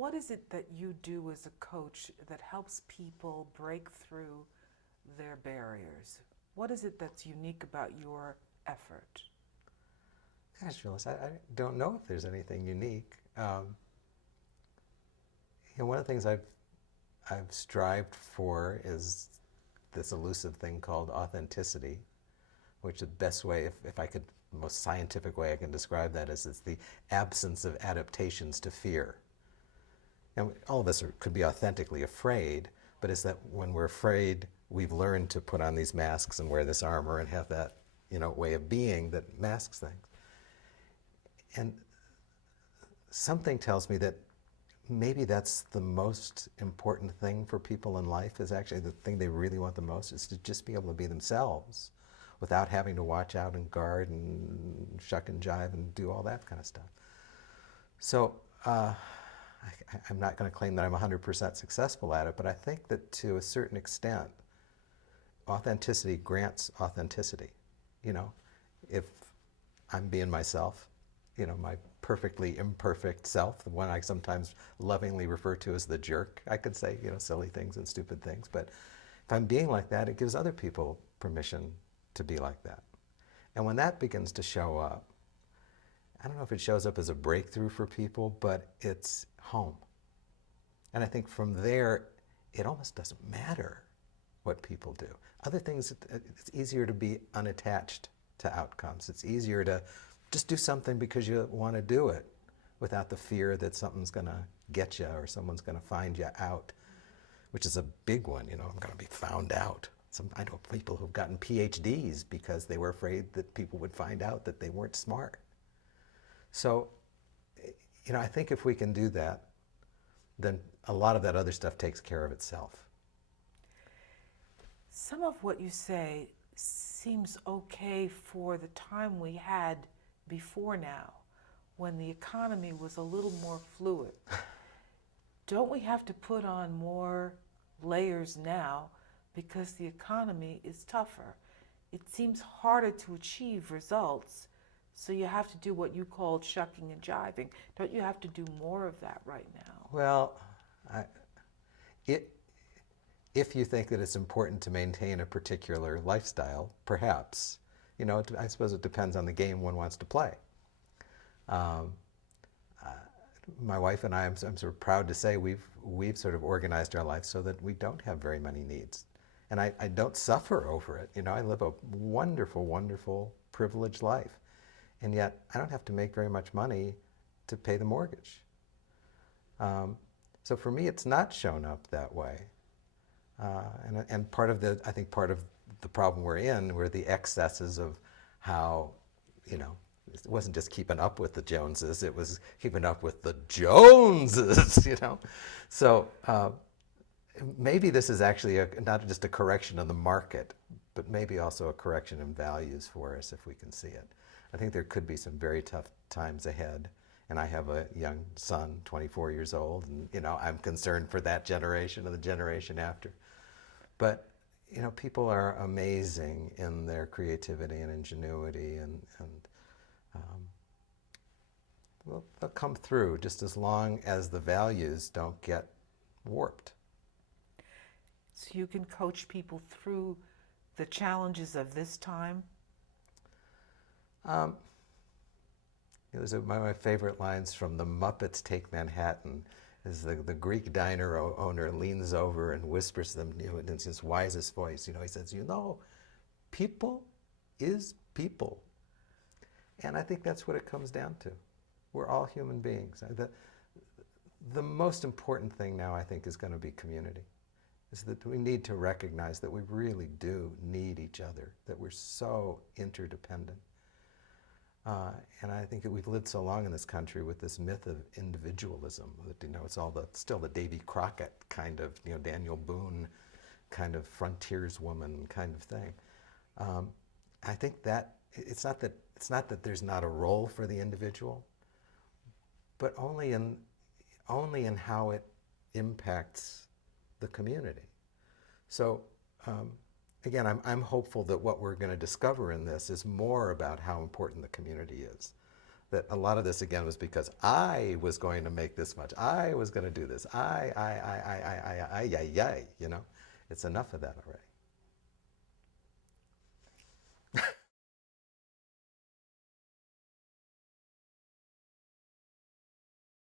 What is it that you do as a coach that helps people break through their barriers? What is it that's unique about your effort? Gosh, Phyllis, I don't know if there's anything unique. One of the things I've strived for is this elusive thing called authenticity, which the best way, if I could, the most scientific way I can describe that is it's the absence of adaptations to fear. And all of us could be authentically afraid, but it's that when we're afraid, we've learned to put on these masks and wear this armor and have that, way of being that masks things. And something tells me that maybe that's the most important thing for people in life, is actually the thing they really want the most, is to just be able to be themselves without having to watch out and guard and shuck and jive and do all that kind of stuff. So I'm not going to claim that I'm 100% successful at it, but I think that to a certain extent, authenticity grants authenticity. If I'm being myself, my perfectly imperfect self, the one I sometimes lovingly refer to as the jerk, I could say, silly things and stupid things, but if I'm being like that, it gives other people permission to be like that. And when that begins to show up, I don't know if it shows up as a breakthrough for people, but it's home. And I think from there, it almost doesn't matter what people do. Other things, it's easier to be unattached to outcomes. It's easier to just do something because you want to do it without the fear that something's going to get you or someone's going to find you out, which is a big one. I'm going to be found out. I know people who've gotten PhDs because they were afraid that people would find out that they weren't smart. So, I think if we can do that, then a lot of that other stuff takes care of itself. Some of what you say seems okay for the time we had before now, when the economy was a little more fluid. Don't we have to put on more layers now because the economy is tougher? It seems harder to achieve results, so you have to do what you called shucking and jiving. Don't you have to do more of that right now? Well, if you think that it's important to maintain a particular lifestyle, perhaps. I suppose it depends on the game one wants to play. My wife and I'm sort of proud to say we've sort of organized our life so that we don't have very many needs. And I don't suffer over it. I live a wonderful, wonderful, privileged life. And yet I don't have to make very much money to pay the mortgage. So for me, it's not shown up that way. And I think part of the problem we're in were the excesses of how, it wasn't just keeping up with the Joneses, it was keeping up with the Joneses, So maybe this is actually not just a correction of the market, but maybe also a correction in values for us if we can see it. I think there could be some very tough times ahead. And I have a young son, 24 years old, and I'm concerned for that generation and the generation after. But people are amazing in their creativity and ingenuity, and well, they'll come through just as long as the values don't get warped. So you can coach people through the challenges of this time? It was one of my favorite lines from The Muppets Take Manhattan. Is the Greek diner owner leans over and whispers to them, in his wisest voice, he says, people is people. And I think that's what it comes down to. We're all human beings. The most important thing now, I think, is going to be community. Is that we need to recognize that we really do need each other, that we're so interdependent. And I think that we've lived so long in this country with this myth of individualism that, it's all still the Davy Crockett kind of, Daniel Boone kind of frontierswoman kind of thing. I think that it's not that there's not a role for the individual, but only in how it impacts the community. So again, I'm hopeful that what we're going to discover in this is more about how important the community is. that a lot of this again was because I was going to make this much. I was going to do this. I, you know. It's enough of that already.